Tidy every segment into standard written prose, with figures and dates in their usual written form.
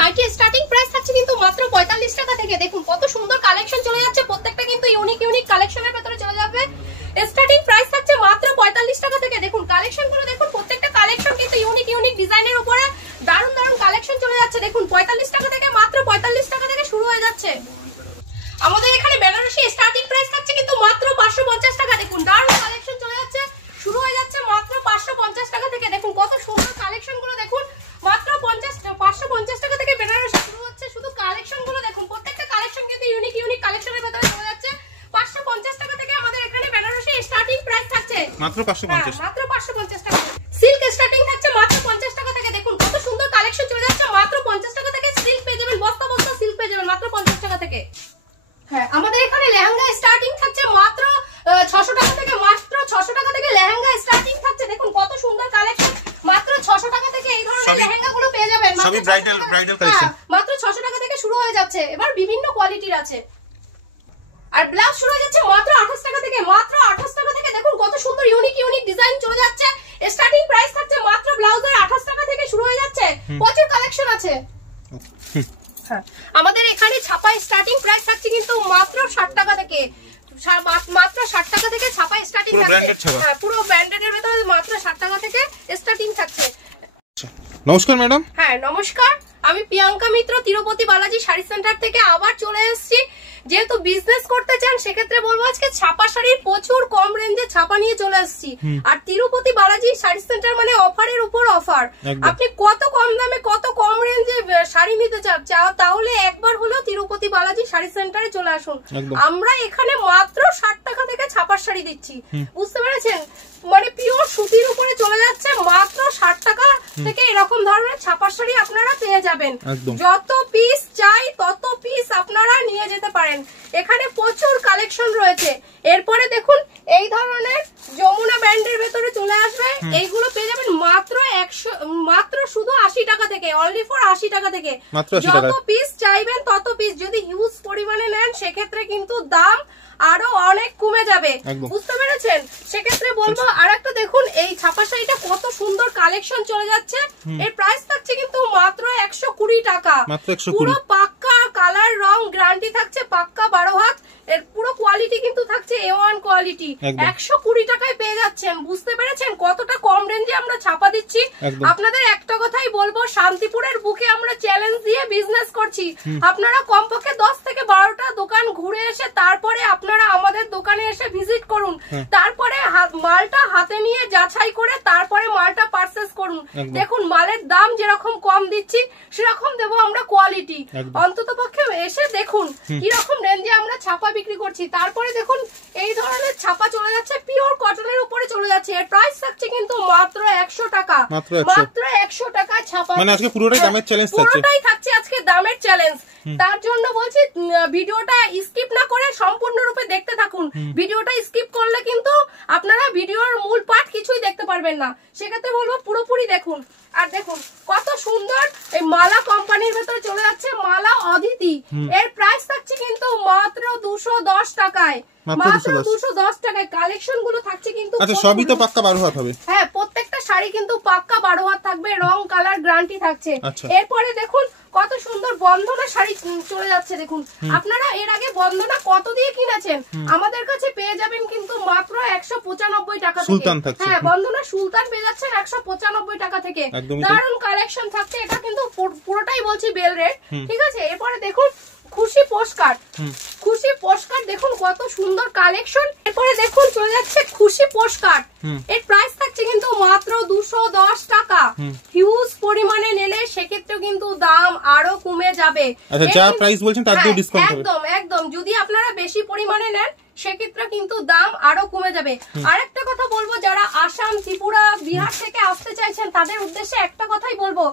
Nightie starting price থাকছে কিন্তু মাত্র 45 টাকা থেকে। দেখুন কত সুন্দর কালেকশন চলে যাচ্ছে, প্রত্যেকটা কিন্তু ইউনিক কালেকশনের ভেতরে চলে যাবে। স্টার্টিং প্রাইস থাকছে মাত্র 45 টাকা থেকে। দেখুন কালেকশনগুলো দেখুন, প্রত্যেকটা কালেকশন কিন্তু ইউনিক ডিজাইনের উপরে দারুণ কালেকশন চলে যাচ্ছে। দেখুন 45 টাকা থেকে, মাত্র 45 টাকা থেকে শুরু হয়ে যাচ্ছে। আমাদের এখানে বেনারসি স্টার্টিং প্রাইস থাকছে কিন্তু মাত্র 550 টাকা। দেখুন দারুণ কালেকশন চলে যাচ্ছে, শুরু হয়ে যাচ্ছে মাত্র 550 টাকা থেকে। দেখুন কত সুন্দর কালেকশন গুলো, দেখুন মাত্র 550 টাকা থেকে বেনারসি শুরু হচ্ছে। শুধু কালেকশন গুলো দেখুন, প্রত্যেকটা কালেকশন কিন্তু ইউনিক কালেকশনের ভেতরে চলে যাচ্ছে। 550 টাকা থেকে আমাদের এখানে বেনারসি স্টার্টিং প্রাইস থাকছে মাত্র 550 টাকা। সিল্ক স্টার্টিং থাকছে মাত্র 50 টাকা থেকে। দেখুন কত সুন্দর কালেকশন চলে যাচ্ছে, মাত্র 50 টাকা থেকে সিল্ক পেয়ে যাবেন, বস্তা সিল্ক পেয়ে যাবেন মাত্র 50 টাকা থেকে। হ্যাঁ, আমাদের এখানে লেহেঙ্গা স্টার্টিং থাকছে মাত্র 600 টাকা থেকে। মাত্র 600 টাকা থেকে লেহেঙ্গা স্টার্টিং থাকছে। দেখুন কত সুন্দর কালেকশন, মাত্র 600 টাকা থেকে এই ধরনের লেহেঙ্গা গুলো পেয়ে যাবেন। সবই ব্রাইডাল কালেকশন, মাত্র 600 টাকা থেকে শুরু হয়ে যাচ্ছে। এবার বিভিন্ন কোয়ালিটির আছে। আর ব্লাউজ শুরু হয়ে যাচ্ছে মাত্র 28 টাকা থেকে। মাত্র 28 টাকা থেকে দেখুন কত সুন্দর ইউনিক ডিজাইন চলে যাচ্ছে। স্টার্টিং প্রাইস থাকছে মাত্র ব্লাউজের 28 টাকা থেকে শুরু হয়ে যাচ্ছে। প্রচুর কালেকশন আছে। আমাদের এখানে ছাপা স্টার্টিং প্রাইস থাকছে কিন্তু মাত্র 60 টাকা থেকে। মাত্র 60 টাকা থেকে ছাপা স্টার্টিং থাকছে। হ্যাঁ, পুরো ব্র্যান্ডেডের ভিতরে মাত্র 60 টাকা থেকে স্টার্টিং থাকছে। নমস্কার ম্যাডাম। হ্যাঁ নমস্কার, আমি প্রিয়াঙ্কা মিত্র তিরুপতি বালাজি শাড়ি সেন্টার থেকে আবার চলে এসেছি। যেহেতু বিজনেস করতে চান সেক্ষেত্রে বলবো আজকে ছাপা শাড়ির প্রচুর কম রেঞ্জে ছাপা নিয়ে চলে এসেছি। আর তিরুপতি বালাজি শাড়ি সেন্টার মানে অফারের উপর অফার। আপনি কত কম দামে কত কম রেঞ্জে শাড়ি নিতে চান তাহলে একবার হলেও তিরুপতি বালাজি শাড়ি সেন্টারে চলে আসুন। আমরা এখানে মাত্র 60 টাকা থেকে ছাপার শাড়ি দিচ্ছি, বুঝতে পেরেছেন? মানে পিওর সুতির উপরে চলে যাচ্ছে, মাত্র 60 টাকা থেকে এরকম ধরনের ছাপার শাড়ি আপনারা পেয়ে যাবেন। যত পিস চাই তত পিস আপনারা নিয়ে যেতে পারেন। এখানে প্রচুর কালেকশন রয়েছে। এরপরে দেখুন এই ধরনের যমুনা ব্র্যান্ডের ভেতরে চলে আসবে, এইগুলো পেয়ে যাবেন মাত্র শুধু 80 টাকা থেকে, অনলি ফর 80 টাকা থেকে। যত পিস চাইবেন তত পিস, যদি হিউজ পরিমাণে নেন সেক্ষেত্রে কিন্তু দাম আরো অনেক কমে যাবে, বুঝতে পেরেছেন? সেক্ষেত্রে বলবো আর একটা দেখুন এই ছাপা শাড়িটা কত সুন্দর কালেকশন চলে যাচ্ছে। এর প্রাইস থাকছে কিন্তু মাত্র 120 টাকা। পুরো পাক্কা কালার রং গ্যারান্টি থাকছে, পাক্কা 12 হাত। এর পুরো কোয়ালিটি কিন্তু থাকছে A1 কোয়ালিটি। 120 টাকায় পেয়ে যাচ্ছেন, বুঝতে পেরেছেন কতটা কম রেঞ্জে আমরা ছাপা দিচ্ছি। আপনাদের একটা কথাই বলবো, শান্তিপুরের বুকে আমরা চ্যালেঞ্জ দিয়ে বিজনেস করছি। আপনারা কমপক্ষে 10 থেকে 12টা দোকান ঘুরে এসে তারপরে আপনারা আমাদের দোকানে এসে ভিজিট করুন। তারপরে মালটা হাতে নিয়ে যাচাই করে তারপরে মালটা পারচেজ করুন। দেখুন মালের দাম যেরকম কম দিচ্ছি সেরকম দেবো আমরা কোয়ালিটি। অন্ততপক্ষে এসে দেখুন কিরকম রেঞ্জে আমরা ছাপা বিক্রি করছি। তারপরে দেখুন এই ধরনের ছাপা চলে যাচ্ছে, পিওর কটনের উপরে চলে যাচ্ছে। এর প্রাইস থাকছে কিন্তু মাত্র 100 টাকা। মাত্র 100 টাকা ছাপা, মানে আজকে পুরোটাই দামের চ্যালেঞ্জ থাকছে। পুরোটাই থাকছে আজকে দামের চ্যালেঞ্জ। তার জন্য বলছি ভিডিওটা স্কিপ না করে সম্পূর্ণরূপে দেখতে থাকুন। ভিডিওটা স্কিপ করলে কিন্তু আপনারা ভিডিওর মূল পার্ট কিছুই দেখতে পারবেন না। সেক্ষেত্রে বলবো পুরোপুরি দেখুন। আর দেখুন কত সুন্দর এই মালা কোম্পানির ভেতরে চলে যাচ্ছে, মালা অদিতি। এর প্রাইস থাকছে কিন্তু মাত্র 210 টাকায়। মাত্র 210 টাকায় কালেকশন গুলো থাকছে কিন্তু। আচ্ছা, সবই তো পাক্কা 12 হাত হবে? হ্যাঁ, প্রত্যেকটা শাড়ি কিন্তু পাক্কা 12 হাত থাকবে, রং কালার গ্যারান্টি থাকছে। এরপরে দেখুন কত সুন্দর বন্ধনা শাড়ি চলে যাচ্ছে। দেখুন আপনারা এর আগে বন্ধনা কত দিয়ে কিনেছেন, আমাদের কাছে পেয়ে যাবেন কিন্তু মাত্র 195 টাকা থেকে। হ্যাঁ, বন্ধনা সুলতান পেয়ে যাচ্ছেন 195 টাকা থেকে। দারুণ কালেকশন থাকছে, এটা কিন্তু পুরোটাই বলছি বেল রেট, ঠিক আছে? এরপরে দেখুন খুশি পোস্টকার্ড। খুশি পোস্টকার্ড দেখুন কত সুন্দর কালেকশন। এরপরে দেখুন চলে যাচ্ছে খুশি পোস্টকার্ড। এর প্রাইস থাকছে কিন্তু মাত্র 210 টাকা। হিউজ পরিমাণে নিলে সেক্ষেত্রে কিন্তু দাম আরো কমে যাবে। আচ্ছা, যা প্রাইস বলছেন তার দিয়ে ডিসকাউন্ট হবে? একদম যদি আপনারা বেশি পরিমাণে নেন সেক্ষেত্রে কিন্তু দাম আরো কমে যাবে। আরেকটা কথা বলবো, যারা আসাম, ত্রিপুরা, বিহার থেকে আসতে চাইছেন তাদের উদ্দেশ্যে একটা কথাই বলবো,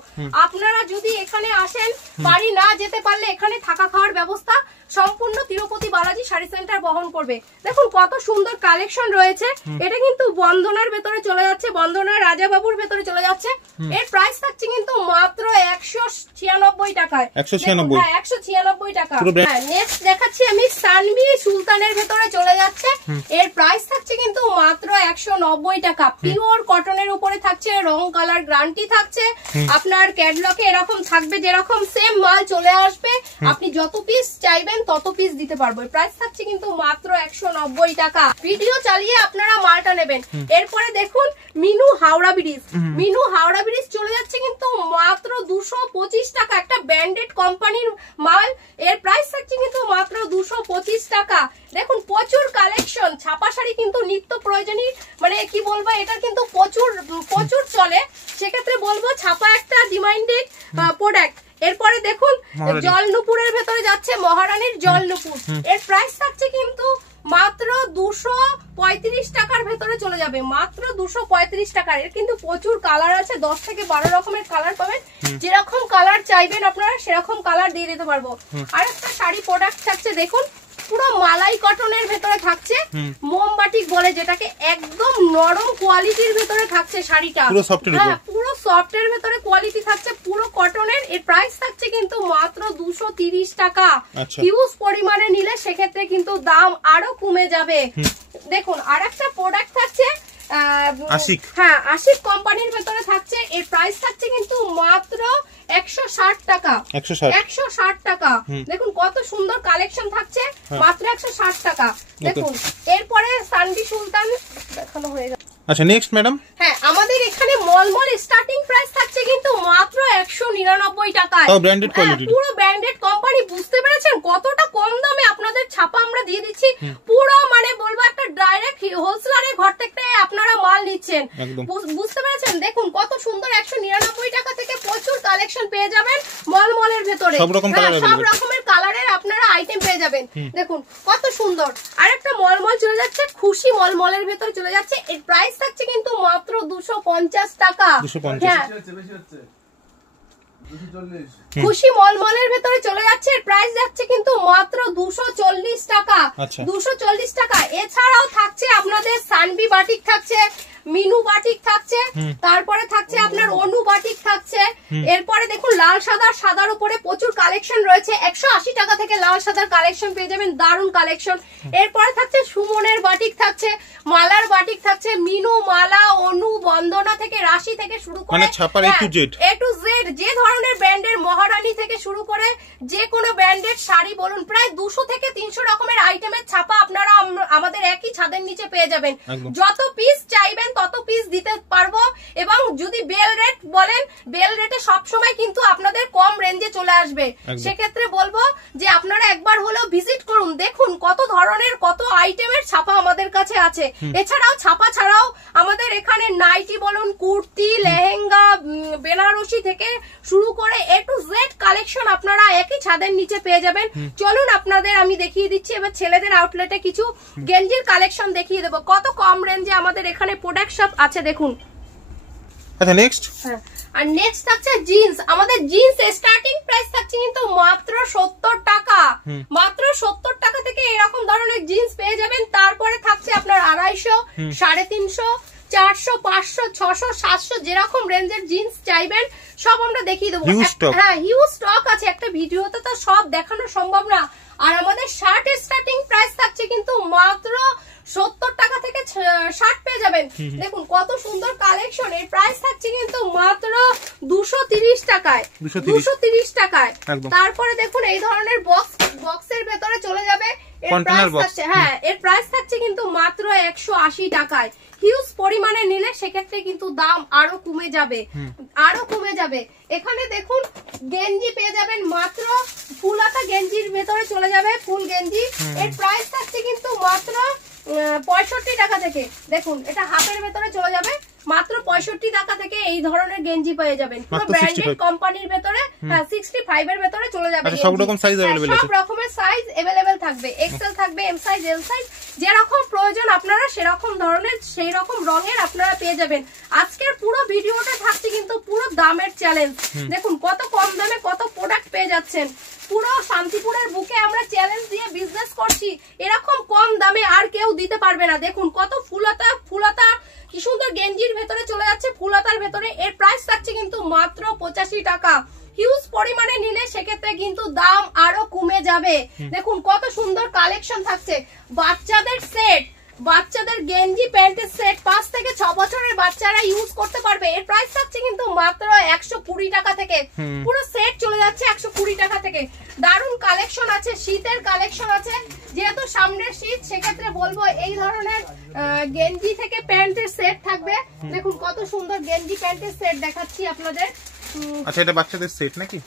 আপনারা যদি এখানে আসেন, বাড়ি না যেতে পারলে এখানে থাকা খাওয়ার ব্যবস্থা সম্পূর্ণ তিরুপতি বালাজি শাড়ি সেন্টার বহন করবে। দেখুন কত সুন্দর কালেকশন রয়েছে। এটা কিন্তু বন্দনার ভেতরে চলে যাচ্ছে, বন্দনার রাজাবাবুর ভেতরে চলে যাচ্ছে। এর প্রাইস থাকছে কিন্তু মাত্র 196 টাকায়। 196 টাকা। হ্যাঁ, নেক্সট দেখাচ্ছি আমি সানভি সুলতানের ভেতরে চলে যাচ্ছে। এর প্রাইস থাকছে কিন্তু মাত্র 190 টাকা। পিওর কটনের উপরে থাকছে, রং কালার গ্যারান্টি থাকছে। আপনার ক্যাটালগে এরকম থাকবে, যেরকম সেম মাল চলে আসবে, আপনি যত পিস চাইবেন তত পিস দিতে পারবো। প্রাইস থাকছে কিন্তু মাত্র 190 টাকা। ভিডিও চালিয়ে আপনারা মালটা নেবেন। এরপরে দেখুন মিনু হাওড়া ব্রিজ, মিনু হাওড়া ব্রিজ চলে যাচ্ছে কিন্তু মাত্র 225 টাকা। একটা ব্র্যান্ডেড কোম্পানির মাল, এর প্রাইস থাকছে কিন্তু মাত্র 225 টাকা। দেখুন প্রচুর কালেকশন, ছাপা শাড়ি কিন্তু নিত্য প্রয়োজনীয়, মানে কি বলবো, এটা কিন্তু প্রচুর চলে। সেক্ষেত্রে বলবো ছাপা একটা ডিমান্ডেড প্রোডাক্ট। এরপরে দেখুন জলনুপুরের ভেতরে যাচ্ছে, মহারানীর জলনুপুর। এর প্রাইস থাকছে কিন্তু মাত্র 235 টাকার ভেতরে চলে যাবে, মাত্র 235 টাকার। এর কিন্তু প্রচুর কালার আছে, 10 থেকে 12 রকমের কালার পাবেন। যেরকম কালার চাইবেন আপনারা সেরকম কালার দিয়ে দিতে পারবো। আর একটা শাড়ি প্রোডাক্ট থাকছে, দেখুন পুরো মালাই কটনের ভেতরে থাকছে, মোমবাটিক বলে যেটাকে, একদম নরম কোয়ালিটির ভেতরে থাকছে শাড়িটা। হ্যাঁ, পুরো সফটের ভেতরে কোয়ালিটি থাকছে, পুরো কটনের। এর প্রাইস থাকছে কিন্তু মাত্র 230 টাকা। হিউজ পরিমাণে নিলে সেক্ষেত্রে কিন্তু দাম আরো কমে যাবে। দেখুন আর একটা প্রোডাক্ট থাকছে, হ্যাঁ আশিক কোম্পানির ভেতরে থাকছে। এর প্রাইস থাকছে কিন্তু মাত্র 160 টাকা। 160 টাকা। দেখুন কত সুন্দর কালেকশন থাকছে, মাত্র 160 টাকা। দেখুন এরপরে সানভি সুলতান দেখানো হয়ে গেল। আচ্ছা নেক্সট ম্যাডাম। হ্যাঁ, আমাদের এখানে মলমল স্টার্টিং প্রাইস থাকছে কিন্তু মাত্র 199 টাকায়। ব্র্যান্ডেড কোয়ালিটি, পুরো ব্র্যান্ডেড কোম্পানি। বুঝতে পেরেছেন কতটা কম দামে আপনাদের ছাপা আমরা দিয়ে দিচ্ছি। পুরো মানে বলবো একটা ডাইরেক্ট হোলসেলারের ঘর থেকে আপনারা মাল নিচ্ছেন। বুঝতে পেরেছেন? দেখুন কত সুন্দর, 199 টাকা থেকে প্রচুর কালেকশন পেয়ে যাবেন মলমলের ভেতরে। সব রকমের কালারের আপনারা আইটেম পেয়ে যাবেন। দেখুন কত সুন্দর। আর একটা মলমল চলে যাচ্ছে, খুশি মলমলের ভেতরে চলে যাচ্ছে। এর প্রাইস থাকছে কিন্তু মাত্র 250 টাকা। হ্যাঁ, খুশি মলমলের ভেতরে চলে যাচ্ছে। এর প্রাইস যাচ্ছে কিন্তু মাত্র 240 টাকা। 240 টাকা। এছাড়াও থাকছে আপনাদের সানভি বাটিক থাকছে, মিনু বাটিক থাকছে, তারপরে থাকছে আপনার অনু বাটিক থাকছে। এরপরে দেখুন লাল সাদার উপরে প্রচুর কালেকশন রয়েছে। 180 টাকা থেকে লাল সাদার কালেকশন পেয়ে যাবেন, দারুণ কালেকশন। এরপরে থাকছে সুমনের বাটিক থাকছে, মালার বাটিক থাকছে, মিনু, মালা, অনু, বন্দনা থেকে, রাশি থেকে শুরু করে A to Z যে ধরনের ব্র্যান্ডের, মহারানী থেকে শুরু করে যে কোনো ব্র্যান্ডের শাড়ি বলুন, প্রায় 200 থেকে 300 রকমের আইটেমের ছাপা আপনারা আমাদের একই ছাদের নিচে পেয়ে যাবেন। যত পিস চাইবেন তত পিস দিতে পারবো। এবং যদি বেল রেট বলেন, বেল রেটে সবসময় কিন্তু আপনাদের কম রেঞ্জে চলে আসবে। সেক্ষেত্রে বলবো যে আপনারা একবার হলেও ভিজিট করুন, দেখুন কত ধরনের কত আইটেমের ছাপা আমাদের কাছে আছে। এছাড়াও ছাপা ছাড়াও আমাদের এখানে নাইটি বলুন, কুর্তি, লেহেঙ্গা, বেনারসি থেকে শুরু করে A to Z কালেকশন আপনারা একই ছাদের নিচে পেয়ে যাবেন। চলুন আপনাদের আমি দেখিয়ে দিচ্ছি। এবার ছেলেদের আউটলেটে কিছু গেঞ্জির কালেকশন দেখিয়ে দেবো, কত কম রেঞ্জে আমাদের এখানে প্রোডাক্ট সব আছে। দেখুন আচ্ছা নেক্সট। হ্যাঁ, আর নেক্সট থাকছে জিন্স। আমাদের জিন্স স্টার্টিং প্রাইস থাকছে কিন্তু মাত্র 70 টাকা। মাত্র 70 টাকা থেকে এরকম ধরনের জিন্স পেয়ে যাবেন। তারপরে থাকছে আপনার 250, 350, 400, 500, 600, 700 যেরকম রেঞ্জের জিন্স চাইবেন সব আমরা দেখিয়ে দেবো। হ্যাঁ, হিউজ স্টক আছে, একটা ভিডিওতে তো সব দেখানো সম্ভব না। আর আমাদের শার্টের স্টার্টিং প্রাইস থাকছে কিন্তু মাত্র 70 টাকা থেকে শার্ট পেয়ে যাবেন। দেখুন কত সুন্দর কালেকশন। এর প্রাইস থাকছে কিন্তু মাত্র 230 টাকায়। 230 টাকায়। তারপরে দেখুন এই ধরনের বক্সের ভেতরে চলে যাবে। এর প্রাইস থাকছে, হ্যাঁ, এর প্রাইস থাকছে কিন্তু মাত্র 180 টাকায়। হিউজ পরিমাণে নিলে সেক্ষেত্রে কিন্তু দাম আরো কমে যাবে। এখানে দেখুন গেঞ্জি পেয়ে যাবেন, মাত্র ফুল হাতা গেঞ্জির ভেতরে চলে যাবে, ফুল গেঞ্জি। এর প্রাইস থাকছে কিন্তু মাত্র 65 টাকা থেকে। দেখুন এটা হাফের ভেতরে চলে যাবে, মাত্র 65 টাকা থেকে এই ধরনের গেঞ্জি পেয়ে যাবেন। পুরো ব্র্যান্ডেড কোম্পানির ভেতরে। 65 এর ভেতরে চলে যাবে। সব রকম সাইজ अवेलेबल আছে, সব রকমের সাইজ अवेलेबल থাকবে। এক্সেল থাকবে, এম সাইজ, এল সাইজ, যেরকম প্রয়োজন আপনারা সেরকম ধরনের সেই রকম রঙের আপনারা পেয়ে যাবেন। আজকের পুরো ভিডিওটা থাকছে কিন্তু পুরো দামের চ্যালেঞ্জ। দেখুন কত কম দামে কত প্রোডাক্ট পেয়ে যাচ্ছেন। পুরো শান্তিপুরের বুকে আমরা চ্যালেঞ্জ সেক্ষেত্রে কিন্তু দাম আরো কমে যাবে। দেখুন কত সুন্দর কালেকশন থাকছে, বাচ্চাদের সেট, বাচ্চাদের গেঞ্জি প্যান্টের সেট 5 থেকে 6 বছরের বাচ্চারা ইউজ করতে পারবে। এর প্রাইস থাকছে কিন্তু মাত্র 120 টাকা থেকে, পুরো সেট চলে যাচ্ছে 120 টাকা থেকে। দারুন কালেকশন আছে, শীতের কালেকশন আছে, যেহেতু সামনের শীত সেক্ষেত্রে বলবো এই ধরনের গেঞ্জি থেকে প্যান্টের সেট থাকবে। দেখুন কত সুন্দর গেঞ্জি প্যান্টের সেট দেখাচ্ছি আপনাদের। আচ্ছা এটা বাচ্চাদের সেট নাকি?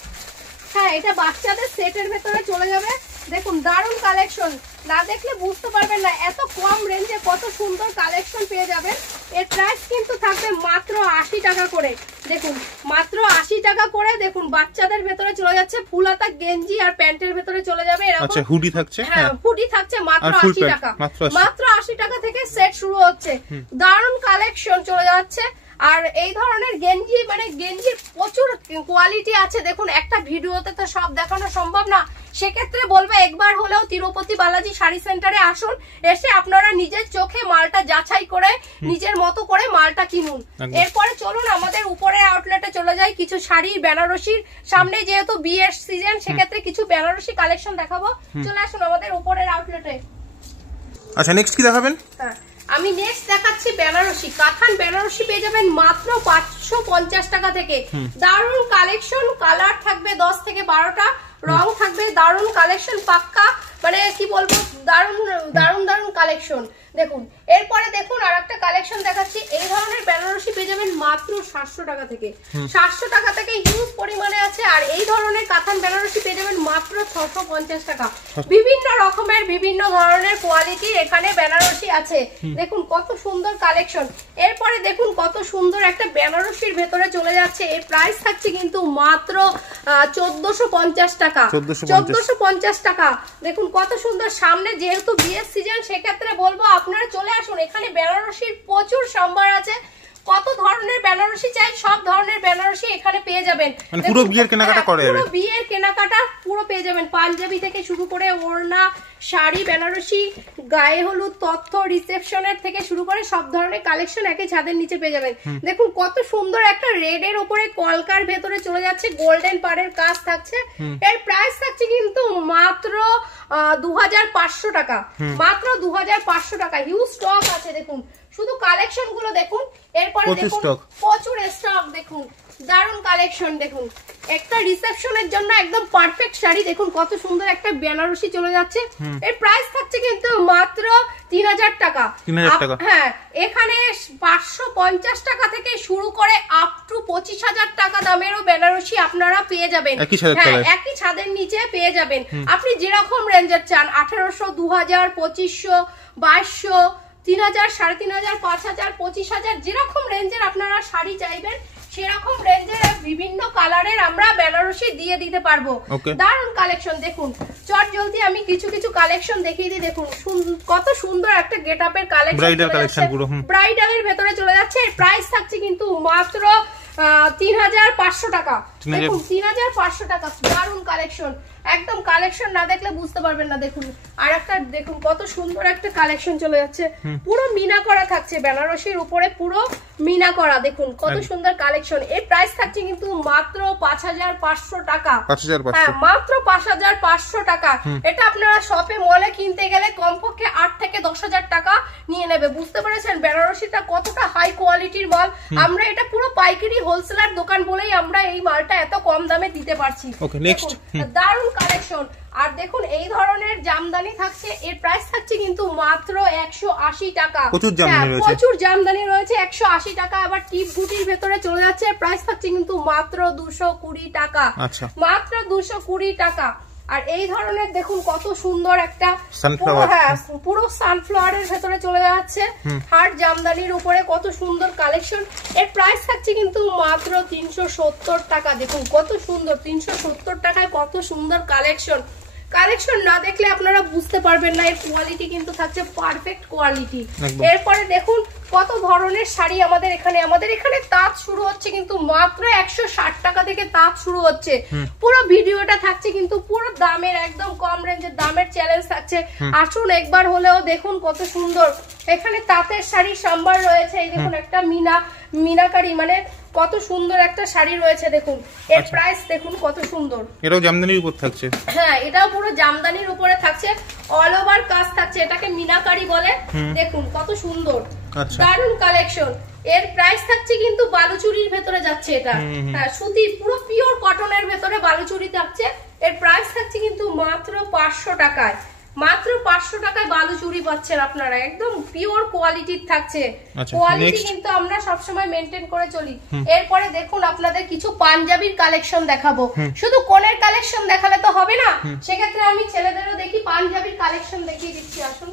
হ্যাঁ এটা বাচ্চাদের সেটের ভেতরে চলে যাবে। দেখুন দারুন কালেকশন, না দেখলে বুঝতে পারবেন না এত কম রেঞ্জে কত সুন্দর কালেকশন পেয়ে যাবেন। এর প্রাইস কিন্তু থাকবে মাত্র 80 টাকা করে। দেখুন মাত্র 80 টাকা করে। দেখুন বাচ্চাদের ভেতরে চলে যাচ্ছে, ফুল হাতা গেঞ্জি আর প্যান্টের ভেতরে চলে যাবে এরকম। আচ্ছা হুডি থাকছে? হ্যাঁ হুডি থাকছে মাত্র 80 টাকা, মাত্র 80 টাকা থেকে সেট শুরু হচ্ছে। দারুন কালেকশন চলে যাচ্ছে। আর এই ধরনের গেঞ্জি মানে গেঞ্জির প্রচুর কোয়ালিটি আছে। দেখুন একটা ভিডিওতে তো সব দেখানো সম্ভব না, সেক্ষেত্রে বলবো একবার হলেও তিরুপতি বালাজি শাড়ি সেন্টারে আসুন, এসে আপনারা নিজের চোখে মালটা যাচাই করে নিজের মতো করে মালটা কিনুন। এরপরে চলুন আমাদের উপরের আউটলেটে চলে যাই, কিছু শাড়ি বেনারসির সামনে যেহেতু বিয়ের সিজন সেক্ষেত্রে কিছু বেনারসি কালেকশন দেখাবো। চলে আসুন আমাদের উপরের আউটলেটে। আচ্ছা নেক্সট কি দেখাবেন? হ্যাঁ আমি নেক্সট দেখাচ্ছি বেনারসি, কাতান বেনারসি পেয়ে যাবেন মাত্র 550 টাকা থেকে। দারুন কালেকশন, কালার থাকবে 10 থেকে 12টা, রং থাকবে, দারুন কালেকশন পাক্কা মানে কি বলবো, দারুন দারুন দারুন কালেকশন। দেখুন এরপরে দেখুন আরেকটা কালেকশন দেখাচ্ছি, এই ধরনের বেনারসি পেয়ে যাবেন মাত্র 700 টাকা থেকে। 700 টাকা থেকে হিউজ পরিমাণে আছে। আর এই ধরনের কাতান বেনারসি পেয়ে যাবেন মাত্র 650 টাকা। বিভিন্ন রকমের বিভিন্ন ধরনের কোয়ালিটির এখানে বেনারসি আছে। দেখুন কত সুন্দর কালেকশন। এরপরে দেখুন কত সুন্দর একটা বেনারসির ভেতরে চলে যাচ্ছে, এর প্রাইস থাকছে কিন্তু মাত্র 1450 টাকা। 1450 টাকা। দেখুন কত সুন্দর, সামনে যেহেতু বিয়ের সিজন সেক্ষেত্রে বলবো আপনারা চলে আসুন, এখানে বেনারসির প্রচুর সম্ভার আছে। কত ধরনের বেনারসি চাই সব ধরনের বেনারসি এখানে পেয়ে যাবেন। পুরো বিয়ের কেনাকাটা করে যাবেন, পুরো বিয়ের কেনাকাটা পুরো পেয়ে যাবেন, পাঞ্জাবি থেকে শুরু করে ওড়না, শাড়ি, বেনারসি, গায়ে হলুদ, তথ্য, রিসেপশনের থেকে শুরু করে সব ধরনের কালেকশন একই ছাদের নিচে পেয়ে যাবেন। দেখুন কত সুন্দর একটা রেড এর উপরে কলকার ভেতরে চলে যাচ্ছে, গোল্ডেন পাড়ের কাজ থাকছে। এর প্রাইস থাকছে কিন্তু মাত্র 2500 টাকা, মাত্র 2500 টাকা। হিউজ স্টক আছে, দেখুন শুধু কালেকশন গুলো দেখুন। এরপরে দেখুন প্রচুর স্টক, দেখুন দারুন কালেকশন। দেখুন একটা রিসেপশনের জন্য একদম পারফেক্ট শাড়ি, দেখুন কত সুন্দর একটা বেনারসি চলে যাচ্ছে। এর প্রাইস থাকছে কিন্তু মাত্র 3000 টাকা। হ্যাঁ এখানে 550 টাকা থেকে শুরু করে আপ টু 25000 টাকা দামেরও বেনারসি আপনারা পেয়ে যাবেন। হ্যাঁ একই ছাদের নিচে পেয়ে যাবেন। আপনি যেরকম রেঞ্জের চান, 1800, 2000, 2500, 2200, 3000, 3500, 5000, 25000, যেরকম রেঞ্জের আপনারা শাড়ি চাইবেন সেরকম রেঞ্জের বিভিন্ন কালারের আমরা বেনারসি দিয়ে দিতে পারবো। দারুন কালেকশন। দেখুন চট জলদি আমি কিছু কিছু কালেকশন দেখিয়ে দিই। দেখুন কত সুন্দর একটা গেটআপের কালেকশন, ব্রাইডালের ভেতরে চলে যাচ্ছে। প্রাইস থাকছে কিন্তু মাত্র 3500 টাকা। দেখুন 3500 টাকা, দারুন কালেকশন। একদম কালেকশন না দেখলে বুঝতে পারবেন না। দেখুন আর একটা দেখুন কত সুন্দর একটা কালেকশন চলে যাচ্ছে, পুরো মিনা করা থাকছে বেনারসির উপরে, পুরো মিনা করা। দেখুন কত সুন্দর কালেকশন। এর প্রাইস থাকছে কিন্তু মাত্র 5500 টাকা। হ্যাঁ মাত্র 5500 টাকা। এটা আপনারা শপে মলে কিনতে গেলে কমপক্ষে 8 থেকে 10000 টাকা নিয়ে নেবে। বুঝতে পেরেছেন বেনারসিটা কতটা হাই কোয়ালিটির মাল। আমরা এটা পুরো পাইকারি হোলসেলার দোকান বলেই আমরা এই মালটা এত কম দামে দিতে পারছি। দারুন কালেকশন। আর দেখুন এই ধরনের জামদানি থাকছে, এর প্রাইস থাকছে কিন্তু মাত্র 180 টাকা। প্রচুর জামদানি রয়েছে, 180 টাকা। আবার টিপ বুটির ভেতরে চলে যাচ্ছে, প্রাইস থাকছে কিন্তু মাত্র 220 টাকা, মাত্র 220 টাকা। আর এই ধরনের দেখুন কত সুন্দর একটা পুরো সানফ্লাওয়ারের ভেতরে চলে যাচ্ছে, হার্ট জামদানির উপরে কত সুন্দর কালেকশন। এর প্রাইস থাকছে কিন্তু মাত্র 370 টাকা। দেখুন কত সুন্দর, 370 টাকায় কত সুন্দর কালেকশন। কালেকশন না দেখলে আপনারা বুঝতে পারবেন না, এর কোয়ালিটি কিন্তু থাকছে পারফেক্ট কোয়ালিটি। এরপরে দেখুন কত ধরনের শাড়ি আমাদের এখানে তাঁত শুরু হচ্ছে কিন্তু মাত্র 160 টাকা থেকে তাঁত শুরু হচ্ছে। পুরো ভিডিওটা থাকছে কিন্তু পুরো দামের, একদম কম রেঞ্জের দামের চ্যালেঞ্জ থাকছে। আসুন একবার হলেও দেখুন কত সুন্দর এখানে তাঁতের শাড়ির সম্ভার রয়েছে। এই দেখুন একটা মিনাকারি মানে কত সুন্দর একটা শাড়ি রয়েছে দেখুন, এর প্রাইস দেখুন কত সুন্দর। এটাও জামদানির উপর থাকছে। হ্যাঁ, এটাও পুরো জামদানির উপরে থাকছে, অল ওভার কাজ থাকছে, এটাকে মিনাকারি বলে। দেখুন কত সুন্দর, দারুন কালেকশন। এর প্রাইস থাকছে কিন্তু বালুচুরির ভেতরে যাচ্ছে এটা। হ্যাঁ, সুতি পুরো পিওর কটনের ভেতরে বালুচুরি থাকছে। এর প্রাইস থাকছে কিন্তু মাত্র 500 টাকায়। মাত্র 500 টাকায় বালুচুরি পাচ্ছেন আপনারা, একদম পিওর কোয়ালিটির থাকছে। কোয়ালিটি কিন্তু আমরা সবসময় মেনটেন করে চলি। এরপরে দেখুন আপনাদের কিছু পাঞ্জাবির কালেকশন দেখাবো। শুধু কোনের কালেকশন দেখালে তো হবে না, সেক্ষেত্রে আমি ছেলেদেরও দেখি পাঞ্জাবির কালেকশন দেখিয়ে দিচ্ছি, আসুন।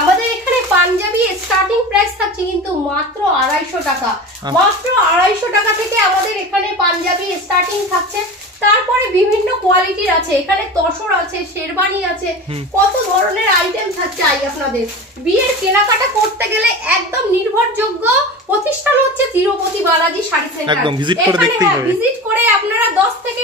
আমাদের এখানে পাঞ্জাবি স্টার্টিং প্রাইস থাকছে কিন্তু মাত্র 250 টাকা। মাত্র 250 টাকা থেকে আমাদের এখানে পাঞ্জাবি স্টার্টিং থাকছে। তারপরে বিভিন্ন কোয়ালিটির আছে, এখানে তসর আছে, শেরবানি আছে, কত ধরনের আইটেম থাকছে। আপনাদের বিয়ের কেনাকাটা করতে গেলে একদম নির্ভরযোগ্য প্রতিষ্ঠান হচ্ছে তিরুপতি বালাজি শাড়ি সেন্টার। একদম ভিজিট করে দেখতেই হবে। ভিজিট করে আপনারা 10 থেকে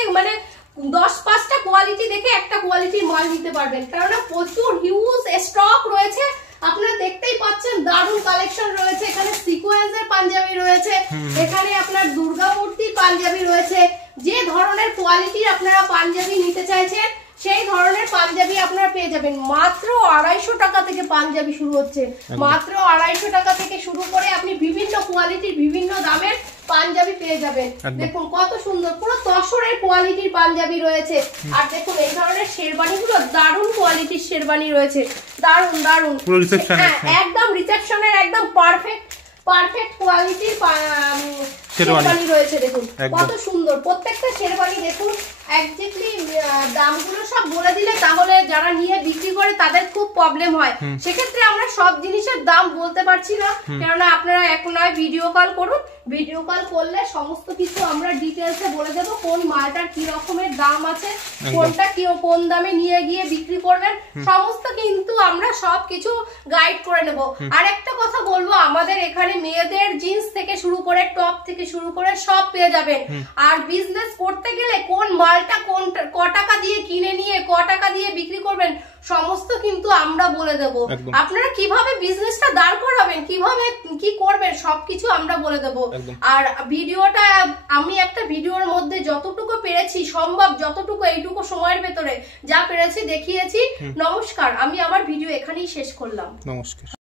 10-5টা কোয়ালিটি দেখে একটা কোয়ালিটির মাল নিতে পারবেন, কারণ প্রচুর হিউজ স্টক রয়েছে। আপনারা দেখতেই পাচ্ছেন দারুন কালেকশন রয়েছে। এখানে সিকোয়েন্সের পাঞ্জাবি রয়েছে, এখানে আপনার দুর্গা মূর্তির পাঞ্জাবি রয়েছে। যে ধরনের কোয়ালিটির আপনারা পাঞ্জাবি নিতে চাইছেন সেই ধরনের পাঞ্জাবি আপনারা পেয়ে যাবেন। মাত্র 250 টাকা থেকে পাঞ্জাবি শুরু হচ্ছে। মাত্র 250 টাকা থেকে শুরু করে আপনি বিভিন্ন কোয়ালিটির বিভিন্ন দামের পাঞ্জাবি পেয়ে যাবেন। দেখুন কত সুন্দর, পুরো তসরের কোয়ালিটির পাঞ্জাবি রয়েছে। আর দেখুন এই ধরনের শেরবানি গুলো দারুন কোয়ালিটির শেরবানি রয়েছে, দারুন দারুন। একদম রিসেপশনের একদম পারফেক্ট কোয়ালিটির শেরবানি রয়েছে। দেখুন কত সুন্দর প্রত্যেকটা শেরবানি। দেখুন এক্স্যাক্টলি দামগুলো সব বলে দিলে তাহলে যারা নিয়ে বিক্রি করে তাদের খুব প্রবলেম হয়, সেক্ষেত্রে আমরা সব জিনিসের দাম বলতে পারছি না। কেননা আপনারা এখন নয় ভিডিও কল করুন, ভিডিও কল করলে সমস্ত কিছু আমরা ডিটেলসে বলে দেবো, কোন মালটার কি রকমের দাম আছে, কোনটা কি কোন দামে নিয়ে গিয়ে বিক্রি করবেন, সমস্ত কিন্তু আমরা সবকিছু গাইড করে নেব। আর একটা কথা বলবো, আমাদের এখানে মেয়েদের জিন্স থেকে শুরু করে টপ থেকে শুরু করে সব পেয়ে যাবেন। আর বিজনেস করতে গেলে কোন মালটা ক টাকা দিয়ে কিনে নিয়ে ক টাকা দিয়ে বিক্রি করবেন সমস্ত কিন্তু আমরা বলে দেব। আপনারা কিভাবে বিজনেসটা দাঁড় করাবেন, কিভাবে কি করবেন সবকিছু আমরা বলে দেব। আর ভিডিওটা আমি একটা ভিডিওর মধ্যে যতটুকু পেরেছি সম্ভব, যতটুকু এইটুকু সময়ের ভেতরে যা পেরেছি দেখিয়েছি। নমস্কার, আমি আমার ভিডিও এখানেই শেষ করলাম। নমস্কার।